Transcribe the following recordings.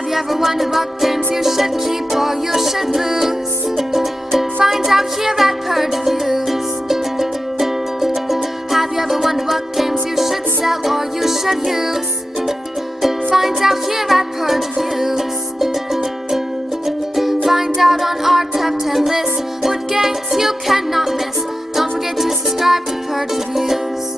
Have you ever wondered what games you should keep or you should lose? Find out here at Purge Reviews. Have you ever wondered what games you should sell or you should use? Find out here at Purge Reviews. Find out on our top 10 list what games you cannot miss. Don't forget to subscribe to Purge Reviews.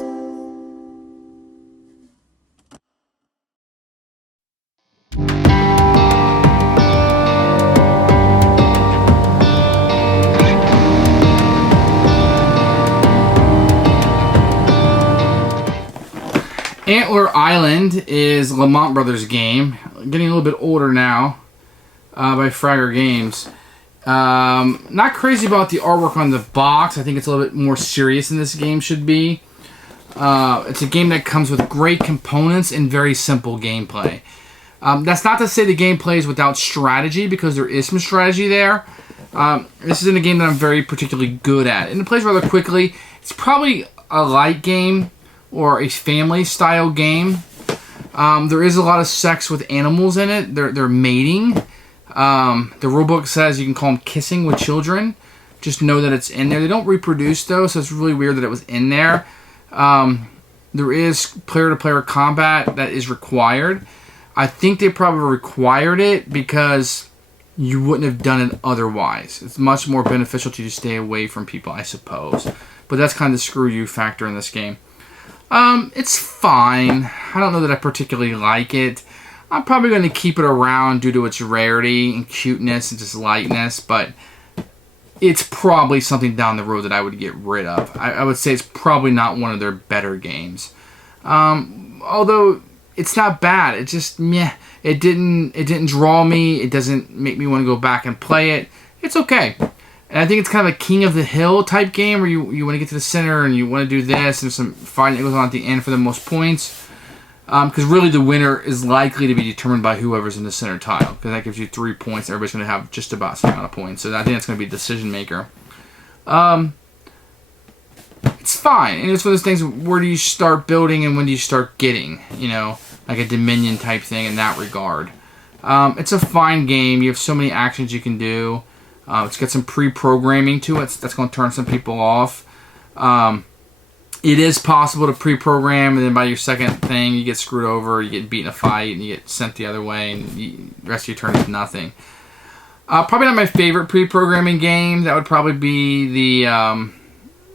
Antler Island is Lamont Brothers' game, getting a little bit older now, by Fragger Games. Not crazy about the artwork on the box. I think it's a little bit more serious than this game should be. It's a game that comes with great components and very simple gameplay. That's not to say the gameplay is without strategy, because there is some strategy there. This isn't a game that I'm very particularly good at, and it plays rather quickly. It's probably a light game or a family-style game. There is a lot of sex with animals in it. They're mating. The rulebook says you can call them kissing with children. Just know that it's in there. They don't reproduce, though, so it's really weird that it was in there. There is player-to-player combat that is required. I think they probably required it because you wouldn't have done it otherwise. It's much more beneficial to just stay away from people, I suppose. But that's kind of the screw you factor in this game. It's fine. I don't know that I particularly like it. I'm probably going to keep it around due to its rarity and cuteness and just lightness, but it's probably something down the road that I would get rid of. I would say it's probably not one of their better games. Although it's not bad. It just meh. It didn't draw me. It doesn't make me want to go back and play it. It's okay. And I think it's kind of a King of the Hill type game where you want to get to the center and you want to do this, and there's some fighting that goes on at the end for the most points. Because really the winner is likely to be determined by whoever's in the center tile, because that gives you 3 points. Everybody's going to have just about the same amount of points. So I think that's going to be a decision maker. It's fine. And it's one of those things, where do you start building and when do you start getting? You know, like a Dominion type thing in that regard. It's a fine game. You have so many actions you can do. It's got some pre-programming to it. That's going to turn some people off. It is possible to pre-program, and then by your second thing, you get screwed over, you get beat in a fight, and you get sent the other way, and the rest of your turn is nothing. Probably not my favorite pre-programming game. That would probably be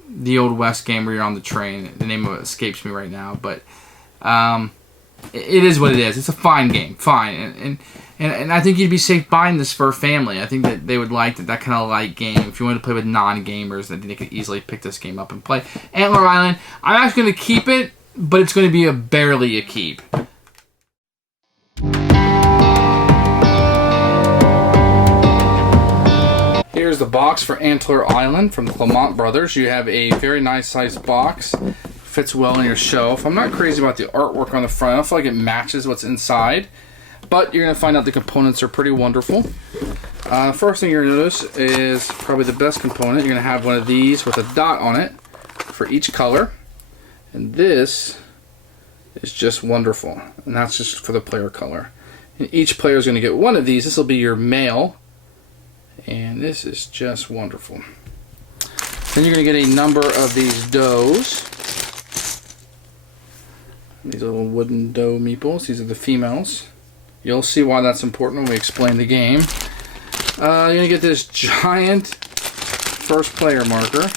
the Old West game where you're on the train. The name of it escapes me right now, but it is what it is. It's a fine game, fine, and I think you'd be safe buying this for a family. I think that they would like that kind of light game. If you wanted to play with non-gamers, I think they could easily pick this game up and play. Antler Island, I'm actually going to keep it, but it's going to be barely a keep. Here's the box for Antler Island from the Lamont Brothers. You have a very nice sized box. Fits well on your shelf. I'm not crazy about the artwork on the front. I don't feel like it matches what's inside. But you're going to find out the components are pretty wonderful. First thing you're going to notice is probably the best component. You're going to have one of these with a dot on it for each color. And this is just wonderful. And that's just for the player color. And each player is going to get one of these. This will be your male. And this is just wonderful. Then you're going to get a number of these doughs. These little wooden dough meeples. These are the females. You'll see why that's important when we explain the game. You're going to get this giant first player marker.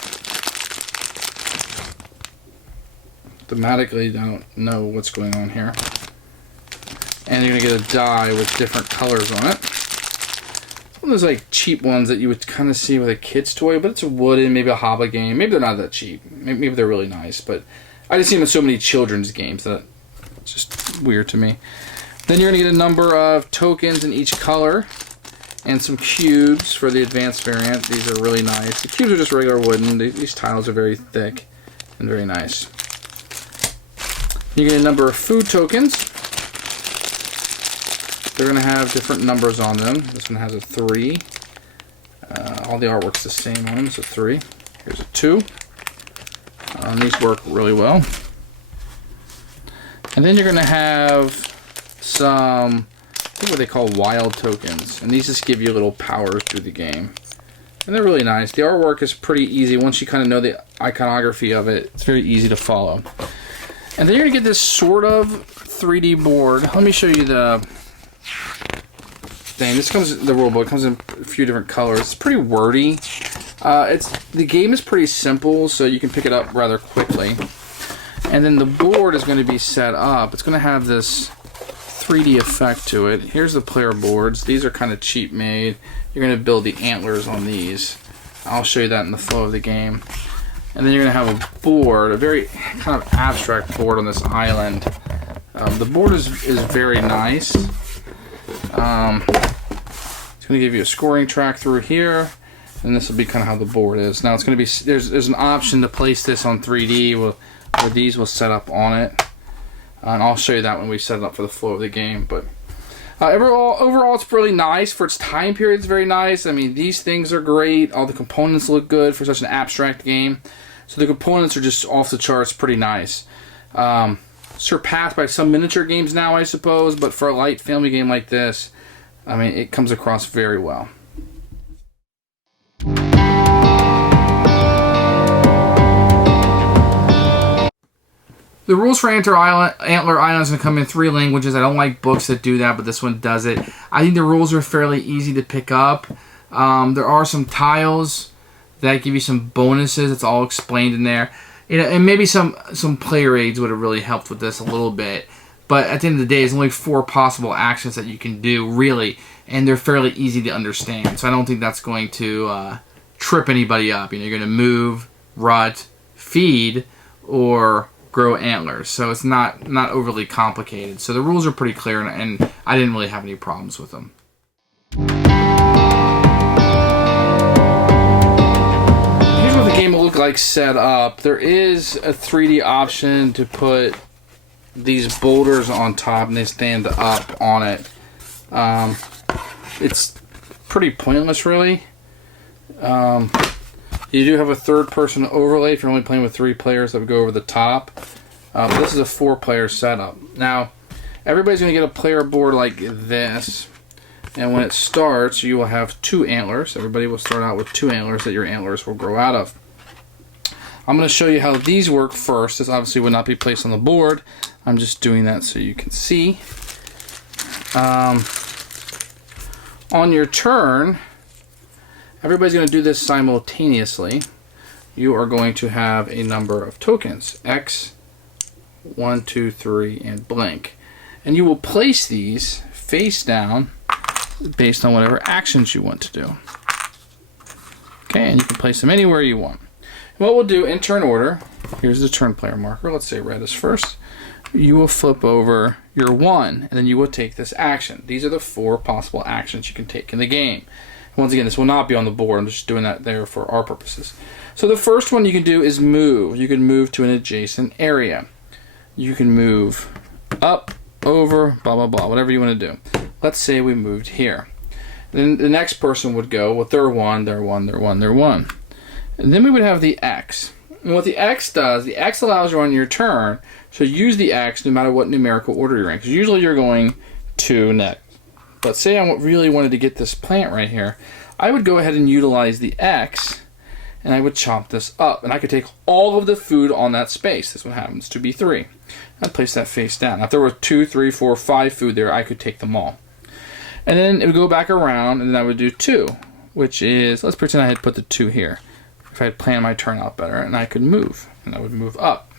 Thematically, I don't know what's going on here. And you're going to get a die with different colors on it. One of those like cheap ones that you would kind of see with a kid's toy, but it's a wooden, maybe a hobby game. Maybe they're not that cheap. Maybe they're really nice, but I just see them in so many children's games that it's just weird to me. Then you're going to get a number of tokens in each color and some cubes for the advanced variant. These are really nice. The cubes are just regular wooden. These tiles are very thick and very nice. You get a number of food tokens. They're going to have different numbers on them. This one has a 3. All the artwork's the same on them. It's a 3. Here's a 2. These work really well. And then you're going to have some think what they call wild tokens. And these just give you little powers through the game. And they're really nice. The artwork is pretty easy. Once you kind of know the iconography of it, it's very easy to follow. And then you're going to get this sort of 3D board. Let me show you the thing. This comes, the rule book comes in a few different colors. It's pretty wordy. The game is pretty simple, so you can pick it up rather quickly. And then the board is going to be set up. It's going to have this 3D effect to it. Here's the player boards. These are kind of cheap made. You're going to build the antlers on these. I'll show you that in the flow of the game. And then you're going to have a board, a very kind of abstract board on this island. The board is very nice. It's going to give you a scoring track through here. And this will be kind of how the board is. Now it's going to be, there's an option to place this on 3D where these will set up on it. And I'll show you that when we set it up for the flow of the game. But overall, it's really nice. For its time period, it's very nice. I mean, these things are great. All the components look good for such an abstract game. So the components are just off the charts, pretty nice. Surpassed by some miniature games now, I suppose. But for a light family game like this, I mean, it comes across very well. The rules for Antler Island is going to come in 3 languages. I don't like books that do that, but this one does it. I think the rules are fairly easy to pick up. There are some tiles that give you some bonuses. It's all explained in there. And maybe some player aids would have really helped with this a little bit. But at the end of the day, there's only 4 possible actions that you can do, really. And they're fairly easy to understand. So I don't think that's going to trip anybody up. You're going to move, rut, feed, or grow antlers, so it's not overly complicated. So the rules are pretty clear, and I didn't really have any problems with them. Here's what the game will look like set up. There is a 3D option to put these boulders on top, and they stand up on it. It's pretty pointless, really. You do have a third-person overlay if you're only playing with 3 players that would go over the top. But this is a 4-player setup. Now, everybody's going to get a player board like this. And when it starts, you will have 2 antlers. Everybody will start out with 2 antlers that your antlers will grow out of. I'm going to show you how these work first. This obviously would not be placed on the board. I'm just doing that so you can see. On your turn, everybody's going to do this simultaneously. You are going to have a number of tokens. X, 1, 2, 3, and blank. And you will place these face down based on whatever actions you want to do. Okay, and you can place them anywhere you want. And what we'll do in turn order, here's the turn player marker. Let's say red is first. You will flip over your 1, and then you will take this action. These are the 4 possible actions you can take in the game. Once again, this will not be on the board. I'm just doing that there for our purposes. So the first one you can do is move. You can move to an adjacent area. You can move up, over, blah, blah, blah, whatever you want to do. Let's say we moved here. Then the next person would go with their 1, their 1, their 1, their 1. And then we would have the X. And what the X does, the X allows you on your turn to use the X no matter what numerical order you're in. Because usually you're going to next. But say I really wanted to get this plant right here, I would go ahead and utilize the X, and I would chop this up. And I could take all of the food on that space. This one happens to be 3. I'd place that face down. Now, if there were 2, 3, 4, 5 food there, I could take them all. And then it would go back around, and then I would do 2, which is, let's pretend I had put the 2 here. If I had planned my turn out better, and I could move, and I would move up.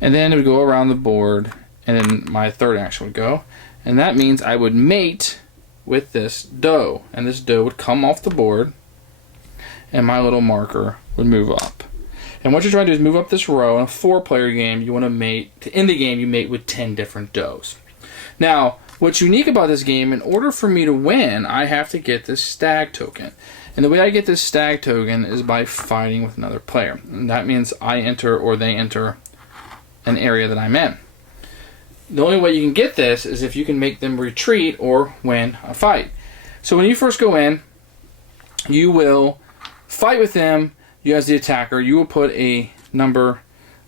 And then it would go around the board, and then my third action would go. And that means I would mate with this doe. And this doe would come off the board, and my little marker would move up. And what you're trying to do is move up this row. In a 4-player game, you want to mate, to end the game, you mate with 10 different does. Now, what's unique about this game, in order for me to win, I have to get this stag token. And the way I get this stag token is by fighting with another player. And that means I enter or they enter an area that I'm in. The only way you can get this is if you can make them retreat or win a fight. So when you first go in, you will fight with them. You as the attacker, you will put a number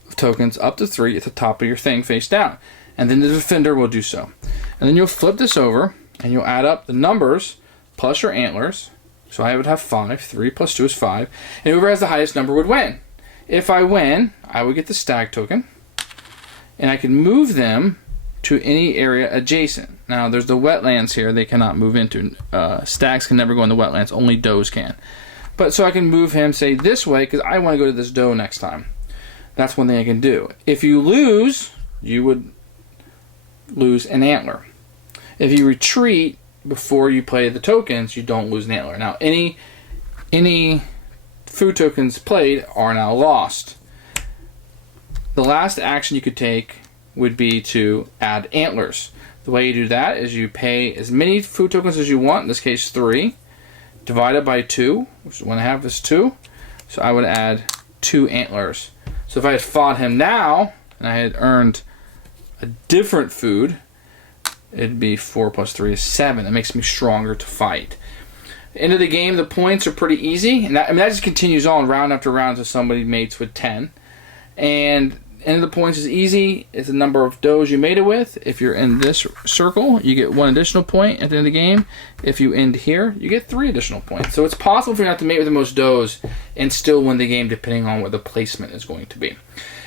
of tokens up to 3 at the top of your thing face down. And then the defender will do so. And then you'll flip this over and you'll add up the numbers plus your antlers. So I would have 5. 3 plus 2 is 5. And whoever has the highest number would win. If I win, I would get the stag token. And I can move them to any area adjacent. Now, there's the wetlands here they cannot move into. Stags can never go in the wetlands. Only does can. But so I can move him, say, this way, because I want to go to this doe next time. That's one thing I can do. If you lose, you would lose an antler. If you retreat before you play the tokens, you don't lose an antler. Now, any food tokens played are now lost. The last action you could take would be to add antlers. The way you do that is you pay as many food tokens as you want, in this case 3, divided by 2, which 1/2 is 2. So I would add 2 antlers. So if I had fought him now, and I had earned a different food, it'd be 4 plus 3 is 7. That makes me stronger to fight. End of the game, the points are pretty easy, and that just continues on round after round until somebody mates with 10. And end of the points is easy. It's the number of does you made it with. If you're in this circle, you get 1 additional point at the end of the game. If you end here, you get 3 additional points. So it's possible for you not to mate with the most does and still win the game depending on what the placement is going to be.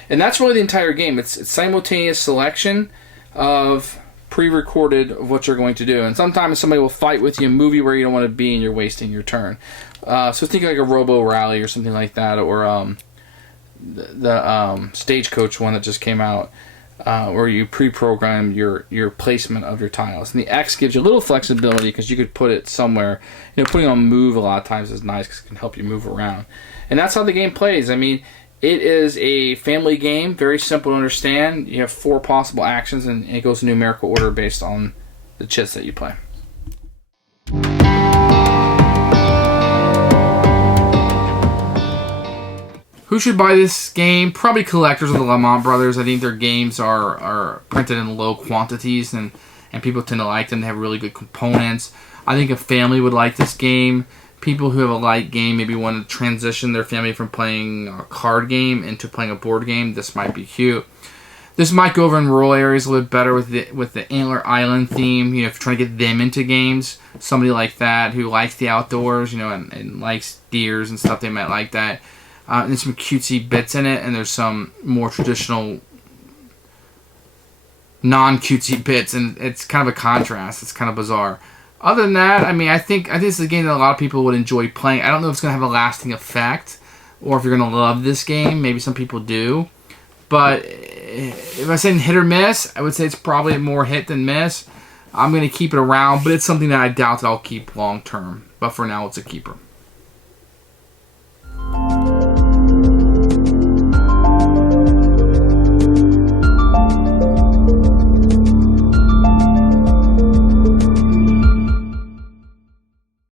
And that's really the entire game. It's simultaneous selection of pre-recorded of what you're going to do. And sometimes somebody will fight with you and move you where you don't want to be and you're wasting your turn. So think like a Robo Rally or something like that, or the Stagecoach one that just came out, where you pre-program your placement of your tiles. And the X gives you a little flexibility because you could put it somewhere. Putting on move a lot of times is nice because it can help you move around. And that's how the game plays. I mean, it is a family game, very simple to understand. You have 4 possible actions, and it goes in numerical order based on the chits that you play. Who should buy this game? Probably collectors of the Lamont Brothers. I think their games are printed in low quantities, and people tend to like them. They have really good components. I think a family would like this game. People who have a light game maybe want to transition their family from playing a card game into playing a board game. This might be cute. This might go over in rural areas a little bit better with the Antler Island theme. If you're trying to get them into games, somebody like that who likes the outdoors, and likes deers and stuff, they might like that. There's some cutesy bits in it, and there's some more traditional non-cutesy bits, and it's kind of a contrast. It's kind of bizarre. Other than that, I think this is a game that a lot of people would enjoy playing. I don't know if it's going to have a lasting effect, or if you're going to love this game. Maybe some people do. But if I say hit or miss, I would say it's probably more hit than miss. I'm going to keep it around, but it's something that I doubt that I'll keep long term. But for now, it's a keeper.